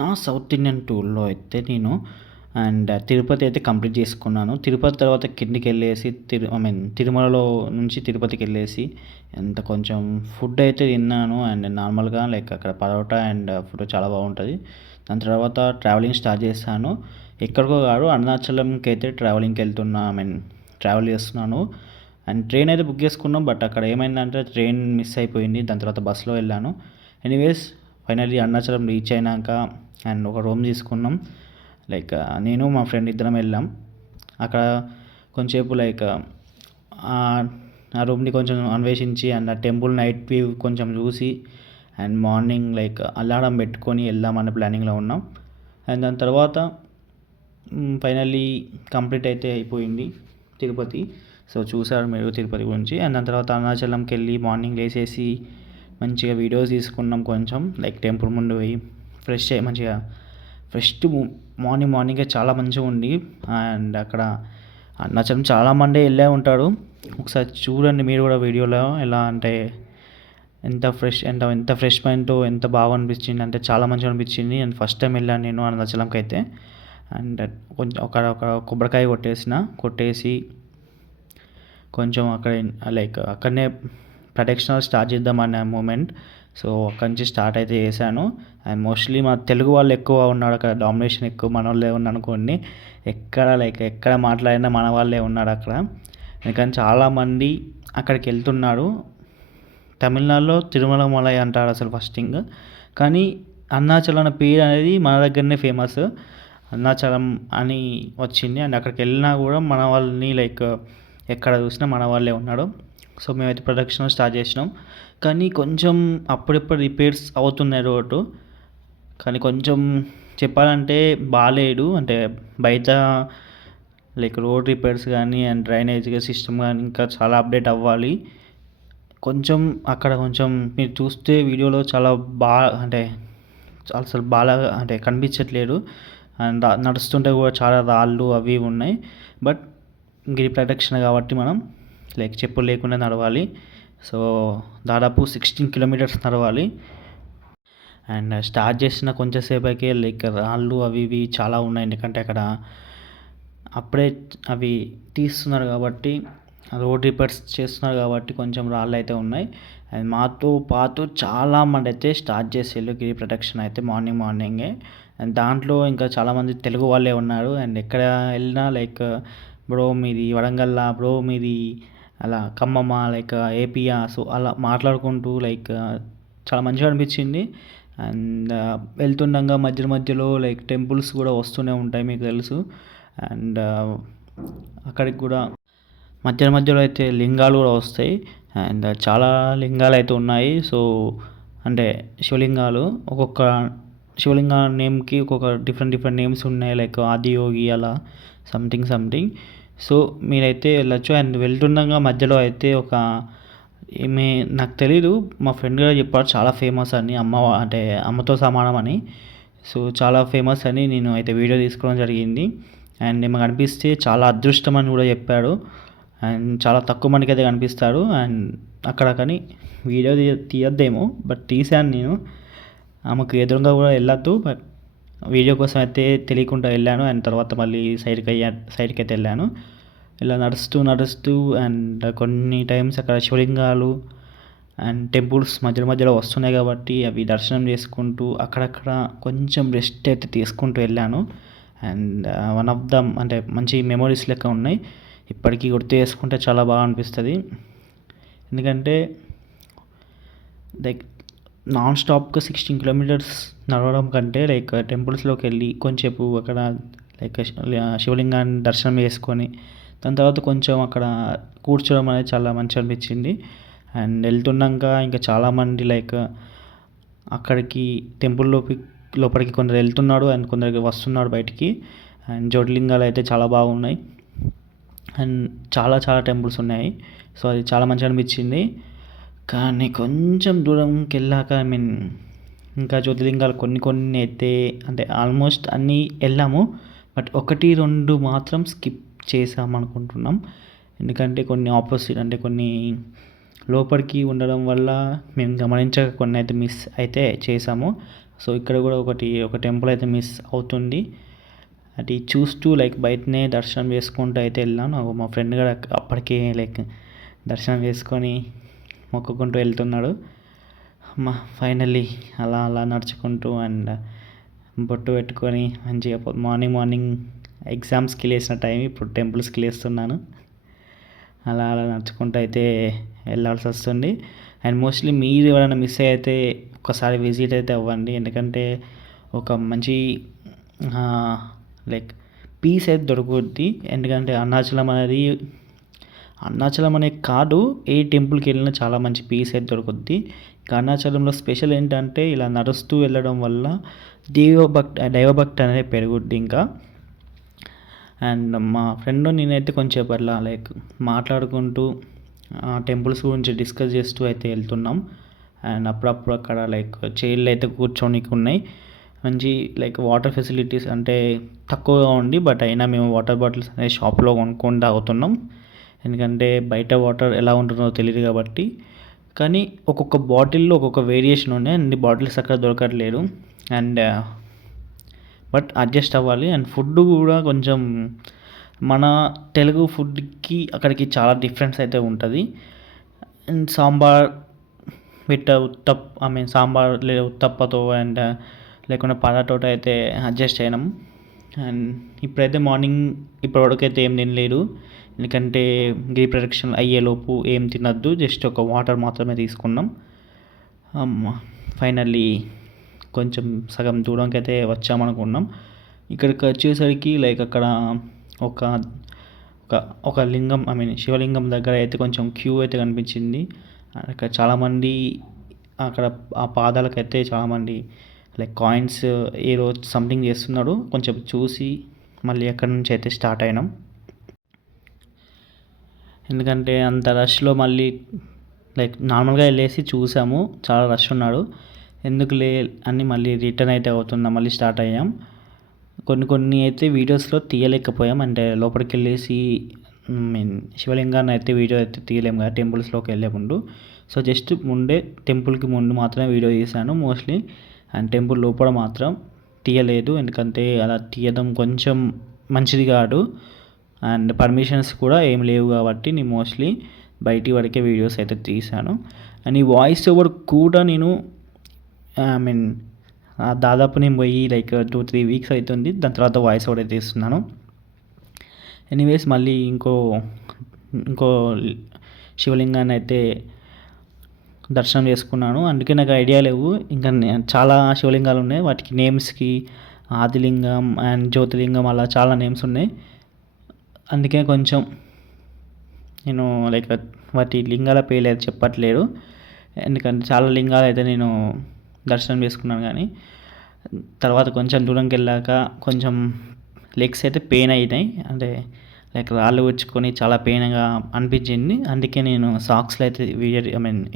నా south Indian టూర్‌లో అయితే నేను తిరుపతి అయితే కంప్లీట్ చేసుకున్నాను. తిరుపతి తర్వాత కిందికెళ్ళేసి తిరుమలలో నుంచి తిరుపతికెళ్ళేసి కొంచెం ఫుడ్ అయితే తిన్నాను. నార్మల్‌గా లైక్ అక్కడ పరోటా ఫుడ్ చాలా బాగుంటది. దాని తర్వాత ట్రావెలింగ్ స్టార్ట్ చేశాను. ఎక్కడికో కాదు, అరుణాచలంకైతే ట్రావెలింగ్‌కెళ్తున్నా. ట్రావెల్ చేస్తున్నాను. ట్రైన్ అయితే బుక్ చేసుకున్నాం. బట్ అక్కడ ఏమైందంటే ట్రైన్ మిస్ అయిపోయింది. దాని తర్వాత బస్సులో వెళ్ళాను. ఎనీవేస్ ఫైనల్లీ అరుణాచలం రీచ్ అయినాక ఒక రూమ్ తీసుకున్నాం. లైక్ నేను మా ఫ్రెండ్ ఇద్దరం వెళ్ళాం. అక్కడ కొంచెంసేపు లైక్ ఆ రూమ్ని కొంచెం అన్వేషించి ఆ టెంపుల్ నైట్ వ్యూ కొంచెం చూసి మార్నింగ్ లైక్ అలారం పెట్టుకొని వెళ్దామన్న ప్లానింగ్లో ఉన్నాం. దాని తర్వాత ఫైనల్లీ కంప్లీట్ అయితే అయిపోయింది తిరుపతి. సో చూసారు మీరు తిరుపతి గురించి. దాని తర్వాత అరుణాచలంకి వెళ్ళి మార్నింగ్ లేచేసి మంచిగా వీడియోస్ తీసుకున్నాం. కొంచెం లైక్ టెంపుల్ ముందు పోయి ఫ్రెష్ అయ్యి మంచిగా మార్నింగే చాలా మంచిగా ఉంది. అక్కడ అరుణాచలం చాలామంది వెళ్ళే ఉంటారు. ఒకసారి చూడండి మీరు కూడా వీడియోలో. ఎలా అంటే ఎంత ఫ్రెష్ మైండ్తో ఎంత బాగా అనిపించింది అంటే చాలా మంచిగా అనిపించింది. ఫస్ట్ టైం వెళ్ళాను నేను అరుణాచలంకి అయితే. కొంచెం ఒక కొబ్బరికాయ కొట్టేసి కొంచెం అక్కడ లైక్ అక్కడనే ప్రదక్షిణాలు స్టార్ట్ చేద్దామన్న మూమెంట్. సో అక్కడి నుంచి స్టార్ట్ అయితే చేశాను. మోస్ట్లీ మా తెలుగు వాళ్ళు ఎక్కువ ఉన్నారు అక్కడ. డామినేషన్ ఎక్కువ మన వాళ్ళే ఉన్నారు అనుకోండి. ఎక్కడ మాట్లాడినా మన వాళ్ళే ఉన్నారు అక్కడ. ఎందుకంటే చాలామంది అక్కడికి వెళ్తున్నారు. తమిళనాడులో తిరుమల మలై అంటారు అసలు ఫస్ట్ థింగ్. కానీ అరుణాచలం అనే పేరు అనేది మన దగ్గరనే ఫేమస్. అరుణాచలం అని వచ్చింది. అక్కడికి వెళ్ళినా కూడా మన వాళ్ళని లైక్ ఎక్కడ చూసినా మన వాళ్ళే ఉన్నాడు. సో మేమైతే ప్రదక్షిణ స్టార్ట్ చేసినాం. కానీ కొంచెం అప్పుడప్పుడు రిపేర్స్ అవుతున్నాయి రోడ్డు. కానీ కొంచెం చెప్పాలంటే బాగాలేడు. బయట లైక్ రోడ్ రిపేర్స్ కానీ డ్రైనేజ్ సిస్టమ్ కానీ ఇంకా చాలా అప్డేట్ అవ్వాలి. కొంచెం అక్కడ కొంచెం మీరు చూస్తే వీడియోలో చాలా అసలు బాగా కనిపించట్లేదు. నడుస్తుంటే కూడా చాలా రాళ్ళు అవి ఉన్నాయి. బట్ గిరి ప్రదక్షిణ కాబట్టి మనం లైక్ చెప్పులు లేకుండా నడవాలి. సో దాదాపు 16 కిలోమీటర్స్ నడవాలి. స్టార్ట్ చేసిన కొంచెంసేపకే లైక్ రాళ్ళు అవి ఇవి చాలా ఉన్నాయి. ఎందుకంటే అక్కడ అప్పుడే అవి తీస్తున్నారు కాబట్టి, రోడ్ రిపేర్స్ చేస్తున్నారు కాబట్టి కొంచెం రాళ్ళు అయితే ఉన్నాయి. మాతో పాటు చాలామంది అయితే స్టార్ట్ చేసేళ్ళు గిరి ప్రదక్షిణ అయితే మార్నింగే. దాంట్లో ఇంకా చాలామంది తెలుగు వాళ్ళే ఉన్నారు. ఎక్కడ వెళ్ళినా లైక్ బ్రో మీది వరంగల్లా, బ్రో మీది అలా ఖమ్మమా, లైక్ ఏపీయా, సో అలా మాట్లాడుకుంటూ లైక్ చాలా మంచిగా అనిపించింది. వెళ్తుండగా మధ్యలో లైక్ టెంపుల్స్ కూడా వస్తూనే ఉంటాయి, మీకు తెలుసు. అక్కడికి కూడా మధ్యలో అయితే లింగాలు కూడా వస్తాయి. చాలా లింగాలు అయితే ఉన్నాయి. సో శివలింగాలు ఒక్కొక్క శివలింగ నేమ్కి ఒక్కొక్క డిఫరెంట్ నేమ్స్ ఉన్నాయి. లైక్ ఆదియోగి అలా సంథింగ్. సో మీరైతే వెళ్ళొచ్చు. వెళ్తుండగా మధ్యలో అయితే నాకు తెలీదు, మా ఫ్రెండ్ గారు చెప్పారు చాలా ఫేమస్ అని, అమ్మతో సమానం అని. సో చాలా ఫేమస్ అని నేను అయితే వీడియో తీసుకోవడం జరిగింది. మాకు అనిపిస్తే చాలా అదృష్టం అని కూడా చెప్పాడు. చాలా తక్కువ మందికి అయితే కనిపిస్తాడు అక్కడ. కానీ వీడియో తీయొద్దేమో, బట్ తీశాను నేను. ఆమెకు ఎదురుగా కూడా వెళ్ళొద్దు, బట్ వీడియో కోసం అయితే తెలియకుండా వెళ్ళాను. తర్వాత మళ్ళీ సైడ్కి అయితే వెళ్ళాను. ఇలా నడుస్తూ కొన్ని టైమ్స్ అక్కడ శివలింగాలు టెంపుల్స్ మధ్యలో వస్తున్నాయి కాబట్టి అవి దర్శనం చేసుకుంటూ అక్కడక్కడ కొంచెం రెస్ట్ అయితే తీసుకుంటూ వెళ్ళాను. వన్ ఆఫ్ ద మంచి మెమొరీస్ లెక్క ఉన్నాయి. ఇప్పటికీ గుర్తు చేసుకుంటే చాలా బాగా అనిపిస్తుంది. ఎందుకంటే లైక్ నాన్ స్టాప్గా 16 కిలోమీటర్స్ నడవడం కంటే లైక్ టెంపుల్స్లోకి వెళ్ళి కొంచెంసేపు అక్కడ లైక్ శివలింగాన్ని దర్శనం చేసుకొని దాని తర్వాత కొంచెం అక్కడ కూర్చోవడం అనేది చాలా మంచిగా అనిపించింది. వెళ్తున్నాక ఇంకా చాలామంది లైక్ అక్కడికి లోపలికి కొందరు వెళ్తున్నాడు కొందరికి వస్తున్నాడు బయటికి. జ్యోతిర్లింగాలు అయితే చాలా బాగున్నాయి. చాలా టెంపుల్స్ ఉన్నాయి. సో అది చాలా మంచిగా అనిపించింది. కానీ కొంచెం దూరంకి వెళ్ళాక ఇంకా జ్యోతిర్లింగాలు కొన్ని అయితే ఆల్మోస్ట్ అన్నీ వెళ్ళాము. బట్ 1-2 మాత్రం స్కిప్ చేసామనుకుంటున్నాం. ఎందుకంటే కొన్ని ఆపోజిట్ కొన్ని లోపలికి ఉండడం వల్ల మేము గమనించక కొన్ని అయితే మిస్ అయితే చేసాము. సో ఇక్కడ కూడా ఒక టెంపుల్ అయితే మిస్ అవుతుంది. అది చూస్తూ లైక్ బయటనే దర్శనం చేసుకుంటూ అయితే వెళ్ళాను. మా ఫ్రెండ్ కూడా అప్పటికే లైక్ దర్శనం చేసుకొని మొక్కుకుంటూ వెళ్తున్నాడు. ఫైనల్లీ అలా అలా నడుచుకుంటూ అండ్ బొట్టు పెట్టుకొని మంచిగా మార్నింగ్ ఎగ్జామ్స్కి లేసిన టైం ఇప్పుడు టెంపుల్స్కి లేస్తున్నాను. అలా అలా నడుచుకుంటూ అయితే వెళ్ళాల్సి వస్తుంది. అండ్ మోస్ట్లీ మీరు ఎవరైనా మిస్ అయితే ఒకసారి విజిట్ అయితే అవ్వండి. ఎందుకంటే ఒక మంచి లైక్ పీస్ అయితే దొరుకుద్ది. ఎందుకంటే అరుణాచలం అనే కాదు, ఏ టెంపుల్కి వెళ్ళినా చాలా మంచి పీస్ అయితే దొరుకుద్ది. ఇంకా అరుణాచలంలో స్పెషల్ ఏంటంటే ఇలా నడుస్తూ వెళ్ళడం వల్ల దైవభక్తి అనేది పెరుగుద్ది ఇంకా. అండ్ మా ఫ్రెండ్ నేనైతే కొంచెం అట్లా లైక్ మాట్లాడుకుంటూ టెంపుల్స్ గురించి డిస్కస్ చేస్తూ అయితే వెళ్తున్నాం. అండ్ అప్పుడప్పుడు అక్కడ లైక్ చైర్లు అయితే కూర్చోనికి ఉన్నాయి. మంచి లైక్ వాటర్ ఫెసిలిటీస్ అంటే తక్కువగా ఉంది, బట్ అయినా మేము వాటర్ బాటిల్స్ అనేది షాప్లో కొనుక్కొని తాగుతున్నాం. ఎందుకంటే బయట వాటర్ ఎలా ఉంటుందో తెలియదు కాబట్టి. కానీ ఒక్కొక్క బాటిల్లో ఒక్కొక్క వేరియేషన్ ఉన్నాయి, అన్ని బాటిల్స్ అక్కడ దొరకట్లేదు. అండ్ బట్ అడ్జస్ట్ అవ్వాలి. అండ్ ఫుడ్ కూడా కొంచెం మన తెలుగు ఫుడ్కి అక్కడికి చాలా డిఫరెన్స్ అయితే ఉంటుంది. అండ్ సాంబార్ విత్ సాంబార్ లేదా ఉత్తప్పతో అండ్ లేకుండా పరాటోతో అయితే అడ్జస్ట్ అయినాం. అండ్ ఇప్పుడైతే మార్నింగ్ ఇప్పటివరకు అయితే ఏం తినలేదు, ఎందుకంటే గిరి ప్రదక్షిణ అయ్యేలోపు ఏం తినద్దు, జస్ట్ ఒక వాటర్ మాత్రమే తీసుకున్నాం. ఫైనల్లీ కొంచెం సగం దూరంకి అయితే వచ్చామనుకున్నాం. ఇక్కడికి వచ్చేసరికి లైక్ అక్కడ ఒక ఒక లింగం శివలింగం దగ్గర అయితే కొంచెం క్యూ అయితే కనిపించింది. అక్కడ చాలామంది అక్కడ ఆ పాదాలకైతే చాలామంది లైక్ కాయిన్స్ ఏదో సంథింగ్ చేస్తున్నాడు. కొంచెం చూసి మళ్ళీ అక్కడి నుంచి అయితే స్టార్ట్ అయినాం. ఎందుకంటే అంత రష్లో మళ్ళీ లైక్ నార్మల్గా వెళ్ళేసి చూసాము, చాలా రష్ ఉన్నాడు, ఎందుకులే అని మళ్ళీ రిటర్న్ అయితే అవుతున్నాం, మళ్ళీ స్టార్ట్ అయ్యాం. కొన్ని అయితే వీడియోస్లో తీయలేకపోయాం, అంటే లోపలికి వెళ్ళేసి శివలింగాన్ని అయితే వీడియో అయితే తీయలేము కదా టెంపుల్స్లోకి వెళ్ళే ముందు. సో జస్ట్ టెంపుల్కి ముందు మాత్రమే వీడియో తీశాను మోస్ట్లీ. అండ్ టెంపుల్ లోపల మాత్రం తీయలేదు, ఎందుకంటే అలా తీయడం కొంచెం మంచిది కాదు. అండ్ పర్మిషన్స్ కూడా ఏం లేవు కాబట్టి నేను మోస్ట్లీ బయటి వరకే వీడియోస్ అయితే తీశాను. అండ్ ఈ వాయిస్ ఓవర్ కూడా నేను దాదాపు నేను పోయి లైక్ 2-3 వీక్స్ అవుతుంది, దాని తర్వాత వాయిస్ ఓవర్ అయితే ఇస్తున్నాను. ఎనీవేస్ మళ్ళీ ఇంకో శివలింగాన్ని అయితే దర్శనం చేసుకున్నాను. అందుకే నాకు ఐడియా లేవు, ఇంకా చాలా శివలింగాలు ఉన్నాయి, వాటికి నేమ్స్కి ఆదిలింగం అండ్ జ్యోతిలింగం అలా చాలా నేమ్స్ ఉన్నాయి. అందుకే కొంచెం నేను లైక్ వాటి లింగాల పేర్లు అయితే చెప్పట్లేదు, ఎందుకంటే చాలా లింగాలు అయితే నేను దర్శనం చేసుకున్నాను. కానీ తర్వాత కొంచెం దూరంకి వెళ్ళాక కొంచెం లెగ్స్ అయితే పెయిన్ అయినాయి, అంటే లైక్ రాళ్ళు వచ్చుకొని చాలా పెయిన్గా అనిపించింది. అందుకే నేను సాక్స్లో అయితే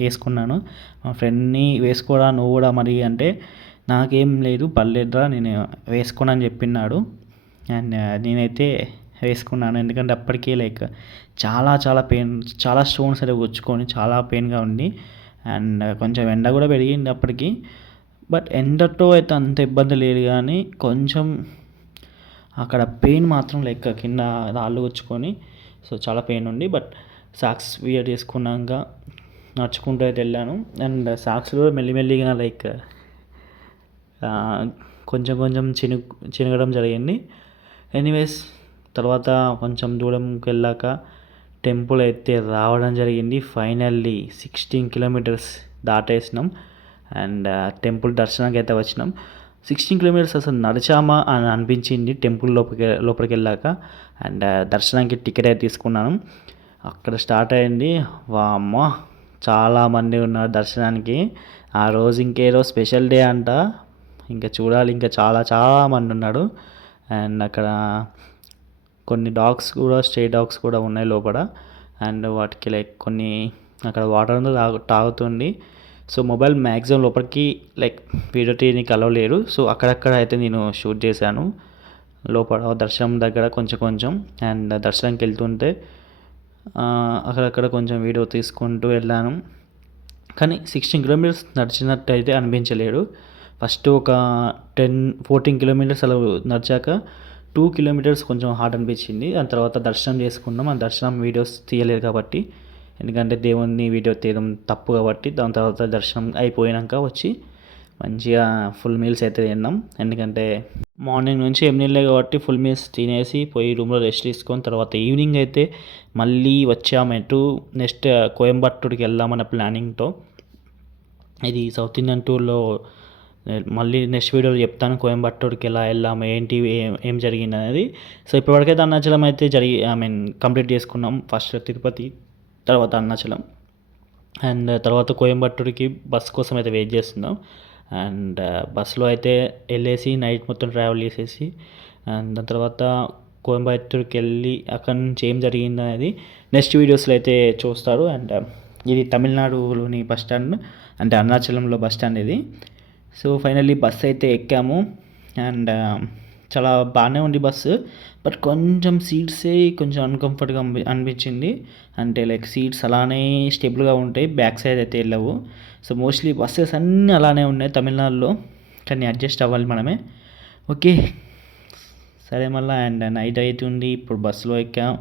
వేసుకున్నాను. మా ఫ్రెండ్ని వేసుకోరా నువ్వు కూడా మరి అంటే, నాకేం లేదు పర్లేదురా నేను వేసుకోనని చెప్పినాడు. అండ్ నేనైతే వేసుకున్నాను, ఎందుకంటే అప్పటికే లైక్ చాలా పెయిన్, చాలా స్టోన్స్ అయితే వచ్చుకొని చాలా పెయిన్గా ఉంది. అండ్ కొంచెం ఎండ కూడా పెరిగింది అప్పటికి, బట్ ఎండతో అయితే అంత ఇబ్బంది లేదు, కానీ కొంచెం అక్కడ పెయిన్ మాత్రం లైక్ కింద రాళ్ళు వచ్చుకొని సో చాలా పెయిన్ ఉంది. బట్ సాక్స్ వియర్ చేసుకున్నాక నడుచుకుంటూ అయితే వెళ్ళాను. అండ్ సాక్స్ కూడా మెల్లిమెల్లిగా లైక్ కొంచెం చినగడం జరిగింది. ఎనీవేస్ తర్వాత కొంచెం దూరంకి వెళ్ళాక టెంపుల్ అయితే రావడం జరిగింది. ఫైనల్లీ 16 కిలోమీటర్స్ దాటేసినాం అండ్ టెంపుల్ దర్శనానికి అయితే వచ్చినాం. 16 కిలోమీటర్స్ అసలు నడిచామా అని అనిపించింది టెంపుల్ లోపలికి వెళ్ళాక. అండ్ దర్శనానికి టికెట్ అయితే తీసుకున్నాను. అక్కడ స్టార్ట్ అయింది, వామ్మ చాలామంది ఉన్నారు దర్శనానికి. ఆ రోజు ఇంకేదో స్పెషల్ డే అంట, ఇంకా చూడాలి, ఇంకా చాలా మంది ఉన్నాడు. అండ్ అక్కడ కొన్ని డాగ్స్ కూడా, స్ట్రే డాగ్స్ కూడా ఉన్నాయి లోపల. అండ్ వాటికి లైక్ కొన్ని అక్కడ వాటర్ తాగుతుంది. సో మొబైల్ మ్యాక్సిమం లోపలికి లైక్ వీడియో తీయడానికి అలౌ లేరు. సో అక్కడక్కడ అయితే నేను షూట్ చేశాను లోపల దర్శనం దగ్గర కొంచెం. అండ్ దర్శనంకి వెళ్తుంటే అక్కడక్కడ కొంచెం వీడియో తీసుకుంటూ వెళ్ళాను. కానీ 16 కిలోమీటర్స్ నడిచినట్టు అయితే అనిపించలేదు. ఫస్ట్ ఒక 14 కిలోమీటర్స్ అలా నడిచాక 2 కిలోమీటర్స్ కొంచెం హార్డ్ అనిపించింది. దాని తర్వాత దర్శనం చేసుకున్నాం. ఆ దర్శనం వీడియోస్ తీయలేదు కాబట్టి, ఎందుకంటే దేవుని వీడియో తీయడం తప్పు కాబట్టి, దాని తర్వాత దర్శనం అయిపోయాక వచ్చి మంచిగా ఫుల్ మీల్స్ అయితే తిన్నాం. ఎందుకంటే మార్నింగ్ నుంచి ఏం తినలేదు కాబట్టి ఫుల్ మీల్స్ తినేసి పోయి రూమ్లో రెస్ట్ తీసుకొని తర్వాత ఈవినింగ్ అయితే మళ్ళీ వచ్చాము నెక్స్ట్ కోయంబత్తూర్కి వెళ్దామన్న ప్లానింగ్తో. ఇది సౌత్ ఇండియన్ టూర్లో మళ్ళీ నెక్స్ట్ వీడియోలో చెప్తాను కోయంబత్తూర్కి ఎలా వెళ్ళాము, ఏంటి, ఏం జరిగింది అనేది. సో ఇప్పటివరకైతే అరుణాచలం అయితే కంప్లీట్ చేసుకున్నాం. ఫస్ట్ తిరుపతి, తర్వాత అరుణాచలం, అండ్ తర్వాత కోయంబత్తూర్కి బస్ కోసం అయితే వెయిట్ చేస్తున్నాం. అండ్ బస్సులో అయితే వెళ్ళేసి నైట్ మొత్తం ట్రావెల్ చేసేసి అండ్ దాని తర్వాత కోయంబత్తూర్కి వెళ్ళి అక్కడ నుంచి ఏం జరిగింది అనేది నెక్స్ట్ వీడియోస్లో అయితే చూస్తారు. అండ్ ఇది తమిళనాడులోని బస్ స్టాండ్, అంటే అరుణాచలంలో బస్ స్టాండ్ ఇది. సో ఫైనల్లీ బస్ అయితే ఎక్కాము. అండ్ చాలా బాగానే ఉంది బస్సు, బట్ కొంచెం సీట్సే కొంచెం అన్కంఫర్ట్గా అనిపించింది. అంటే లైక్ సీట్స్ అలానే స్టేబుల్గా ఉంటాయి, బ్యాక్ సైడ్ అయితే వెళ్ళవు. సో మోస్ట్లీ బస్సెస్ అన్నీ అలానే ఉన్నాయి తమిళనాడులో, కానీ అడ్జస్ట్ అవ్వాలి మనమే. ఓకే సరే మళ్ళీ. అండ్ నైట్ అవుతుంది, ఇప్పుడు బస్సులో ఎక్కాం.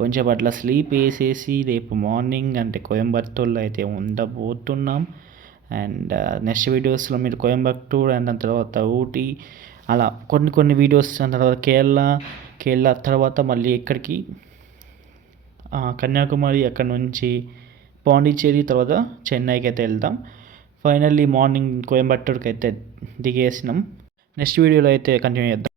కొంచెం అట్లా స్లీప్ వేసేసి రేపు మార్నింగ్ అంటే కోయంబత్తూర్లో అయితే ఉండబోతున్నాం. అండ్ నెక్స్ట్ వీడియోస్లో మీరు కోయంబత్తూర్ అండ్ దాని తర్వాత ఊటీ అలా కొన్ని వీడియోస్, దాని తర్వాత కేరళ తర్వాత మళ్ళీ ఎక్కడికి కన్యాకుమారి, అక్కడ నుంచి పాండిచ్చేరి, తర్వాత చెన్నైకి అయితే వెళ్తాం. ఫైనల్లీ మార్నింగ్ కోయంబత్తూర్కి అయితే దిగేసినాం. నెక్స్ట్ వీడియోలో అయితే కంటిన్యూ చేద్దాం.